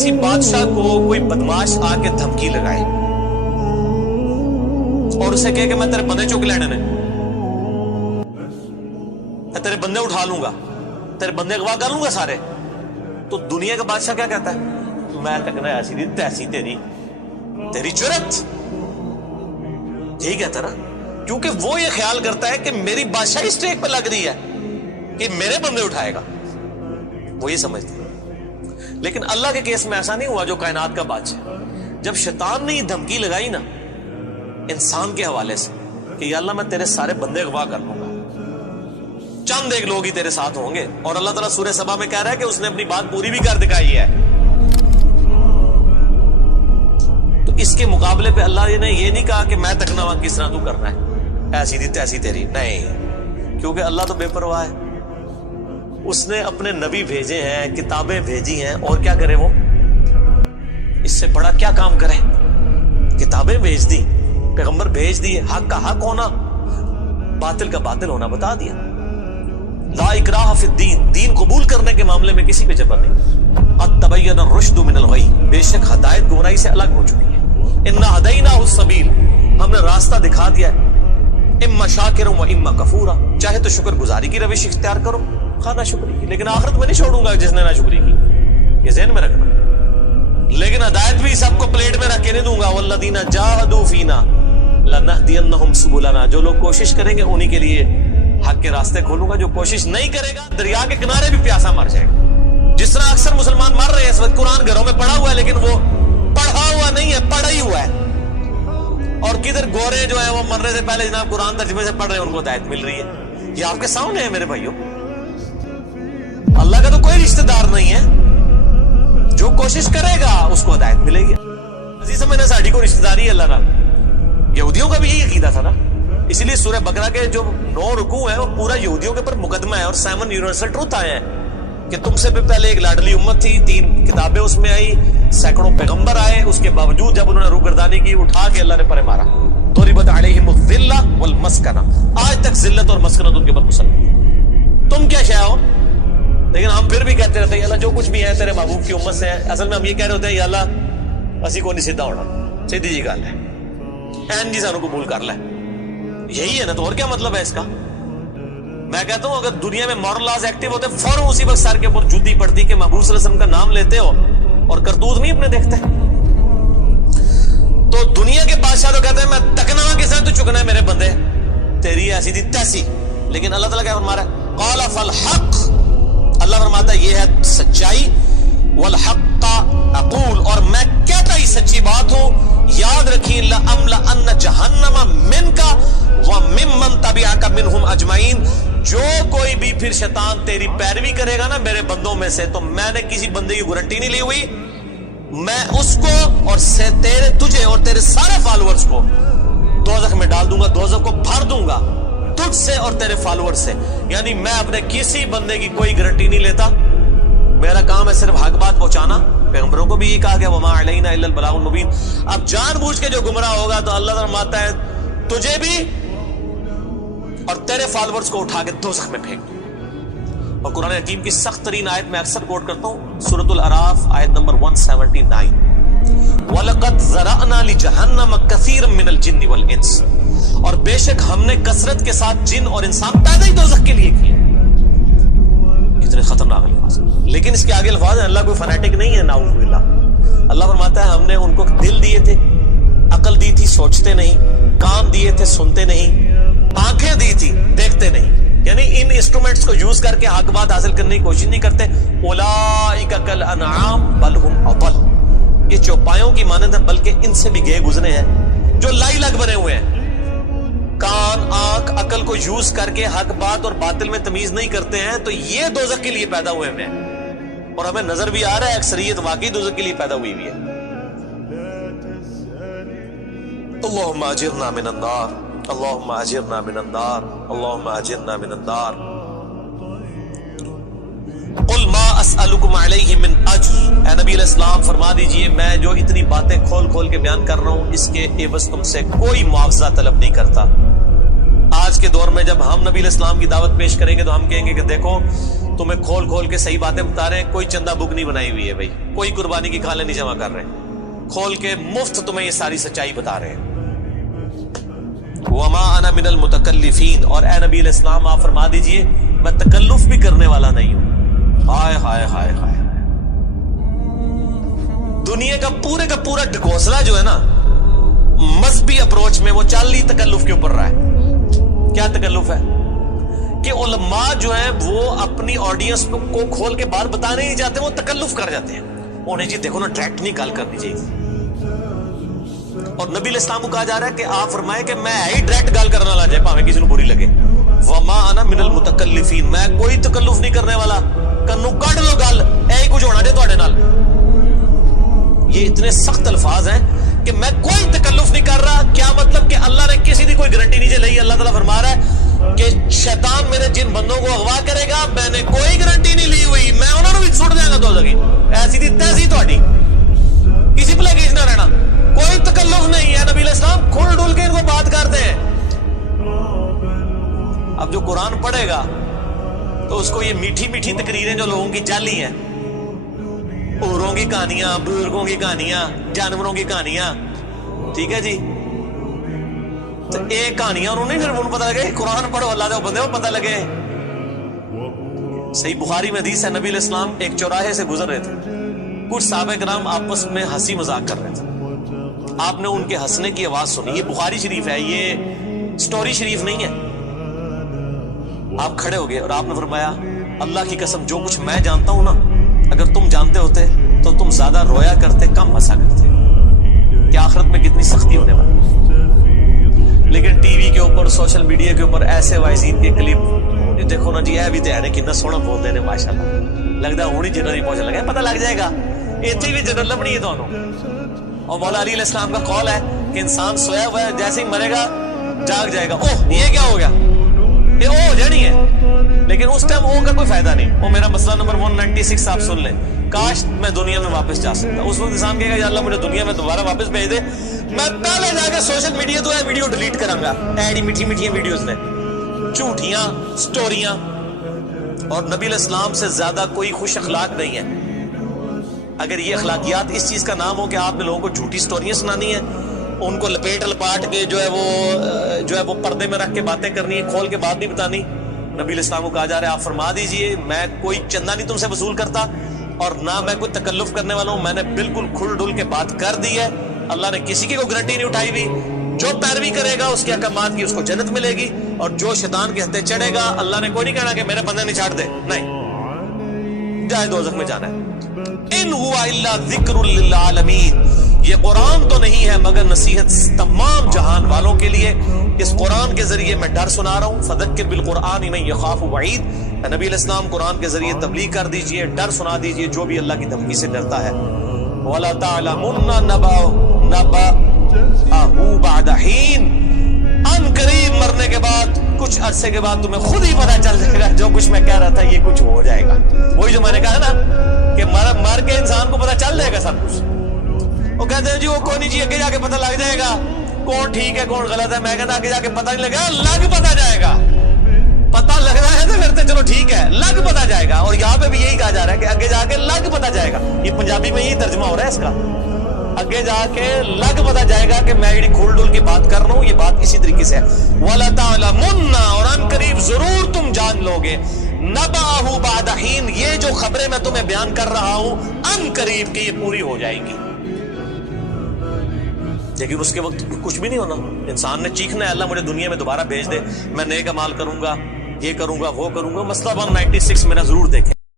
کسی بادشاہ کو کوئی بدماش آ کے دھمکی لگائے اور اسے کہے کہ میں تیرے بندے چک لینے میں تیرے بندے اٹھا لوں گا، تیرے بندے اغوا کر لوں گا سارے، تو دنیا کا بادشاہ کیا کہتا ہے؟ میں تکنا ایسی دی تیسی تیری جرت، یہی کہتا نا، کیونکہ وہ یہ خیال کرتا ہے کہ میری بادشاہی اسٹیک پہ لگ رہی ہے کہ میرے بندے اٹھائے گا، وہ یہ سمجھتا ہے۔ لیکن اللہ کے کیس میں ایسا نہیں ہوا جو کائنات کا بادشاہ، جب شیطان نے یہ دھمکی لگائی نا انسان کے حوالے سے کہ یا اللہ میں تیرے سارے بندے اغوا کر لوں گا، چند ایک لوگ ہی تیرے ساتھ ہوں گے، اور اللہ تعالیٰ سورہ سبا میں کہہ رہا ہے کہ اس نے اپنی بات پوری بھی کر دکھائی ہے، تو اس کے مقابلے پہ اللہ نے یہ نہیں کہا کہ میں تکنا ہوا کس طرح تو کرنا ہے ایسی دی تیسی تیری، نہیں، کیونکہ اللہ تو بے پرواہ ہے، اس نے اپنے نبی بھیجے ہیں، کتابیں بھیجی ہیں، اور کیا کرے وہ؟ اس سے بڑا کیا کام کرے؟ کتابیں بھیج دی، پیغمبر بھیج دیے، حق کا حق ہونا، باطل کا باطل ہونا بتا دیا۔ لا اکراہ فی الدین، دین قبول کرنے کے معاملے میں کسی پہ جبر نہیں۔ قد تبین الرشد من الغی، بے شک ہدایت گمراہی سے الگ ہو چکی ہے۔ انا ہدیناہ السبیل، ہم نے راستہ دکھا دیا ہے، اما شاکر و اما کفورا، چاہے تو شکر گزاری کی روش اختیار کرو، خواہ نہ شکری کی، لیکن آخرت میں نہیں چھوڑوں گا جس نے نہ شکری کی، یہ ذہن میں رکھنا۔ لیکن ہدایت بھی سب کو پلیٹ میں رکھ کے نہیں دوں گا، والذین جاہدوا فینا لنہدینہم سبلنا، جو لوگ کوشش کریں گے انہی کے لیے حق کے راستے کھولوں گا، جو کوشش نہیں کرے گا دریا کے کنارے بھی پیاسا مر جائے گا۔ جس طرح اکثر مسلمان مر رہے ہیں اس وقت، قرآن گھروں میں پڑھا ہوا ہے لیکن وہ پڑھا ہوا نہیں ہے، پڑھا ہی ہوا ہے، اور کدھر گورے جو ہیں وہ مرنے سے پہلے جناب قرآن ترجمے سے پڑھ رہے ہیں، ان کو ہدایت مل رہی ہے۔ یہ آپ کے سامنے ہے میرے بھائیوں، اللہ کا تو کوئی رشتہ دار نہیں ہے، جو کوشش کرے گا اس کو ہدایت ملے گی۔ اسی سمجھنا ساڑھی کو رشتہ داری ہے اللہ نال، یہودیوں کا بھی یہی عقیدہ تھا نا، اسی لیے سورہ بقرہ کے جو 9 رکوع ہیں وہ پورا یہودیوں کے اوپر مقدمہ ہے، اور 7 یونیورسل ٹروتھ آئے ہیں کہ تم سے بھی پہلے ایک لاڈلی امت تھی، 3 کتابیں اس میں آئی، سینکڑوں پیغمبر آئے، اس کے باوجود جب انہوں نے روگردانی کی اٹھا کے اللہ نے پرے مارا، ضربت علیہم الذلہ والمسکنہ، آج تک ذلت اور مسکنت ان کے اوپر مسلط، تم کیا شے ہو؟ لیکن ہم پھر بھی کہتے رہتے ہیں اللہ جو کچھ بھی ہے تیرے محبوب کی امت سے ہے۔ اصل میں ہم یہ کہہ رہے ہوتے ہیں یا اللہ اسی کو نہیں سیدھا ہونا، سیدھی جی گل ہے، این جی سانوں قبول کر لے، یہی ہے نا، تو اور کیا مطلب ہے اس کا؟ میں کہتا ہوں اگر دنیا میں مورل لاز ایکٹیو ہوتے فوراً اسی وقت سر کے اوپر جوتی پڑتی کہ محبوب صلی اللہ علیہ وسلم کا نام لیتے ہو اور کرتوت نہیں اپنے دیکھتے۔ تو دنیا کے بادشاہ تو کہتے ہیں میں تکنا کے ساتھ تو چکنا ہے میرے بندے، تیری ایسی تھی تیسی، لیکن اللہ تعالیٰ کیا فرما رہا ہے؟ قال فالحق، اللہ فرماتا ہے یہ ہے سچائی، والحق اقول، اور میں کہتا ہی سچی بات ہوں، یاد رکھیں لأملأن جہنم منک وممن تبعک منہم اجمعین، جو کوئی بھی پھر شیطان تیری پیروی کرے گا نا میرے بندوں میں سے، تو میں نے کسی بندے کی گارنٹی نہیں لی ہوئی، میں اس کو اور تجھے اور تیرے سارے فالوورز کو دوزخ میں ڈال دوں گا، دوزخ کو بھر دوں گا تجھ سے اور تیرے فالوور سے، یعنی میں اپنے کسی بندے کی کوئی گارنٹی نہیں لیتا، میرا کام ہے صرف حق بات پہنچانا۔ پیغمبروں کو بھی یہ کہا گیا وما علینا الا البلاغ المبین، اب جان بوجھ کے جو گمراہ ہوگا تو اللہ فرماتا ہے تجھے بھی اور تیرے فالوورز کو اٹھا کے دوزخ میں پھینک دوں۔ اور قرآن حکیم کی سخت ترین آیت میں اکثر کوٹ کرتا ہوں، سورۃ الاعراف آیت نمبر 179، وَلَقَدْ ذَرَأْنَا لِجَهَنَّمَ كَثِيرًا مِنَ الْجِنِّ وَالْإِنسِ، اور بے شک ہم نے کثرت کے ساتھ جن اور انسان پیدا ہی دوزخ کے لیے کیے۔ کتنے خطرناک الفاظ، لیکن اس کے آگے الفاظ ہیں، اللہ کوئی فنیٹک نہیں ہے، نعوذ باللہ۔ اللہ فرماتا ہے ہم نے ان کو دل دیے تھے، عقل دی تھی سوچتے نہیں، کان دیے تھے سنتے نہیں، آنکھیں دی تھی دیکھتے نہیں، یعنی ان انسٹرومنٹس کو یوز کر کے حق بات حاصل کرنے کی کوشش نہیں کرتے۔ اولئک کالانعام بل ہم اضل، یہ چوپایوں کی مانند ہیں بلکہ ان سے بھی گئے گزرے ہیں، جو لائی لگ بنے ہوئے ہیں، کان آنکھ عقل کو یوز کر کے حق بات اور باطل میں تمیز نہیں کرتے ہیں، تو یہ دوزخ کے لیے پیدا ہوئے ہیں، اور ہمیں نظر بھی آ رہا ہے اکثریت واقعی دوزخ کے لیے پیدا ہوئی ہے۔ اللہم اجرنا من النار، اللہم اجرنا من النار، اللہم اجرنا من النار۔ قل ما اسألکم علیہ من اجر، اے نبی علیہ السلام فرما دیجئے میں جو اتنی باتیں کھول کھول کے بیان کر رہا ہوں اس کے عوض تم سے کوئی معاوضہ طلب نہیں کرتا۔ آج کے دور میں جب ہم نبی علیہ السلام کی دعوت پیش کریں گے تو ہم کہیں گے کہ دیکھو تمہیں کھول کھول کے صحیح باتیں بتا رہے ہیں, کوئی چندہ بک نہیں بنائی ہوئی ہے بھائی, کوئی قربانی کی کھالیں نہیں جمع کر رہے, کھول کے مفت تمہیں یہ ساری سچائی بتا رہے ہیں. وما انا من المتکلفین, اور اے نبی علیہ السلام آپ فرما دیجئے میں تکلف بھی کرنے والا نہیں ہوں. ہائے ہائے ہائے ہائے, دنیا کا پورا ڈھکوسلا جو ہے نا مذہبی اپروچ میں وہ چال ہی تکلف کے اوپر رہا ہے. کیا تکلف ہے کہ علماء جو ہیں وہ اپنی آڈینس کو کھول کے بات بتانے نہیں چاہتے, وہ تکلف کر جاتے ہیں. انہیں جی دیکھو نا ڈائریکٹ نہیں گل کرنی چاہیے, اور نبی علیہ السلام کو کہا جا رہا ہے کہ آپ فرمائے کہ میں ہی ڈائریکٹ گل کرنے والا جائے پاویں کسی کو بری لگے. وما انا من المتکلفین, میں کوئی تکلف نہیں کرنے والا, کنو کڈ لو گل, اے کچھ ہونا جے تواڈے نال. یہ اتنے سخت الفاظ ہیں کہ میں کوئی تکلف نہیں کر رہا. کیا مطلب کہ اللہ نے کسی کی کوئی گارنٹی نہیں لئی. اللہ تعالیٰ فرما رہا ہے کہ شیطان میرے جن بندوں کو اغوا کرے گا میں نے کوئی گارنٹی نہیں لی ہوئی, میں انہوں نے بھی چھوڑ دیا گا دوزخی. ایسی تھی تیسی تہاڈی, کسی بھلے کیس نہ رہنا, کوئی تکلف نہیں ہے. نبی علیہ السلام کھل ڈول کے ان کو بات کرتے ہیں. اب جو قرآن پڑھے گا تو اس کو یہ میٹھی میٹھی تقریریں جو لوگوں کی جعلی ہیں, اوروں کی کہانیاں, بزرگوں کی کہانیاں, جانوروں کی کہانیاں, ٹھیک ہے جی, تو ایک کہانیاں انہوں نے پھر انہوں پتہ لگے قرآن پڑھو اللہ دے بندے کو پتہ لگے. صحیح بخاری میں حدیث ہے, نبی علیہ السلام ایک چوراہے سے گزر رہے تھے, کچھ صحابہ کرام آپس میں ہنسی مذاق کر رہے تھے. آپ نے ان کے ہنسنے کی آواز سنی. یہ بخاری شریف ہے, یہ سٹوری شریف نہیں ہے. آپ کھڑے ہو گئے اور آپ نے فرمایا اللہ کی قسم جو کچھ میں جانتا ہوں نا, اگر تم جانتے ہوتے تو تم زیادہ رویا کرتے, کم ہنسا کرتے. کہ آخرت میں کتنی سختی ہونے والی. لیکن ٹی وی کے اوپر, سوشل میڈیا کے اوپر ایسے وائزین کے کلپ دیکھو نا جی, اے بھی تے ہے کتنا سونا بولتے ہیں ماشاءاللہ, لگتا ہے ہونی جنرل ہی پہنچنے لگا, پتہ لگ جائے گا اتنی بھی جنرل لبنی ہے دونوں. اور مولا علی علیہ السلام کا قول ہے کہ انسان سویا ہوا ہے, جیسے ہی مرے گا جاگ جائے گا. اوہ یہ کیا ہو گیا, یہ او ہو جانی ہے. لیکن اس ٹائم او کا کوئی فائدہ نہیں. وہ میرا مسئلہ نمبر 196 آپ سن لیں, کاش میں دنیا میں واپس جا سکتا. اس وقت انسان کہے گا یا اللہ مجھے دنیا میں دوبارہ واپس بھیج دے, میں پہلے جا کے سوشل میڈیا تو ہے ویڈیو ڈیلیٹ کروں گا. ایڈی میٹھی میٹھی ویڈیوز نے, جھوٹیاں سٹوریاں. اور نبی علیہ السلام سے زیادہ کوئی خوش اخلاق نہیں ہے. اگر یہ اخلاقیات اس چیز کا نام ہو کہ آپ نے لوگوں کو جھوٹی سٹوریاں سنانی ہیں, ان کو لپیٹ لپاٹ کے جو ہے وہ پردے میں رکھ کے باتیں کرنی ہے, کھول کے بات نہیں بتانی. نبی علیہ السلام کو کہا جا رہا ہے آپ فرما دیجئے میں کوئی چندہ نہیں تم سے وصول کرتا, اور نہ میں کوئی تکلف کرنے والا ہوں. میں نے بالکل کھل ڈل کے بات کر دی ہے. اللہ نے کسی کی کوئی گارنٹی نہیں اٹھائی ہوئی. جو پیروی کرے گا اس کے احکامات کی اس کو جنت ملے گی, اور جو شیطان کے ہتھے چڑھے گا اللہ نے کوئی نہیں کہنا کہ میرے بندے نہیں چھاڑ دے, نہیں, جائے دوزخ میں جانا ہے. ان ہوا الا ذکر للعالمین, یہ قرآن تو نہیں ہے مگر نصیحت تمام جہان والوں کے لیے. اس قرآن کے ذریعے میں ڈر سنا رہا ہوں. فذکر بالقرآن من یخاف وعید, نبی علیہ السلام قرآن کے ذریعے تبلیغ کر دیجئے, ڈر سنا دیجئے جو بھی اللہ کی دھمکی سے ڈرتا ہے. وَلَا تَعْلَمُنَّ نَبَأَهُ بَعْدَ حِينٍ, ان قریب مرنے کے بعد کچھ عرصے کے بعد تمہیں خود ہی پتہ چل جائے گا جو کچھ میں کہہ رہا تھا یہ کچھ ہو جائے گا. وہی جو میں نے کہا نا کہ مر کے انسان کو پتہ چل جائے گا سب کچھ. وہ کہتے ہیں جی وہ کوئی نہیں جی, آگے جا کے پتہ لگ جائے گا کون ٹھیک ہے کون غلط ہے. میں کہتا آگے جا کے پتہ نہیں لگا, لگ پتہ جائے گا. پتہ لگ رہا ہے تو پھر چلو ٹھیک ہے, لگ پتہ جائے گا. اور یہاں پہ بھی یہی کہا جا رہا ہے کہ آگے جا کے لگ پتہ جائے گا. یہ پنجابی میں یہی ترجمہ ہو رہا ہے اس کا, آگے جا کے لگ پتہ جائے گا کہ میں یہ کھول ڈول کی بات کر رہا ہوں, یہ بات اسی طریقے سے ہے. وَلَا تَعْلَمُنَّ, اور ان قریب ضرور تم جان لوگے, نَبَأَهُ بَعْدَ حِينٍ, یہ جو خبریں میں تمہیں بیان کر رہا ہوں ان قریب کہ یہ پوری ہو جائیں گی. لیکن اس کے وقت کچھ بھی نہیں ہونا. انسان نے چیخنا ہے اللہ مجھے دنیا میں دوبارہ بھیج دے, میں نیک اعمال کروں گا, یہ کروں گا وہ کروں گا. مسئلہ 196 میرا ضرور دیکھیں.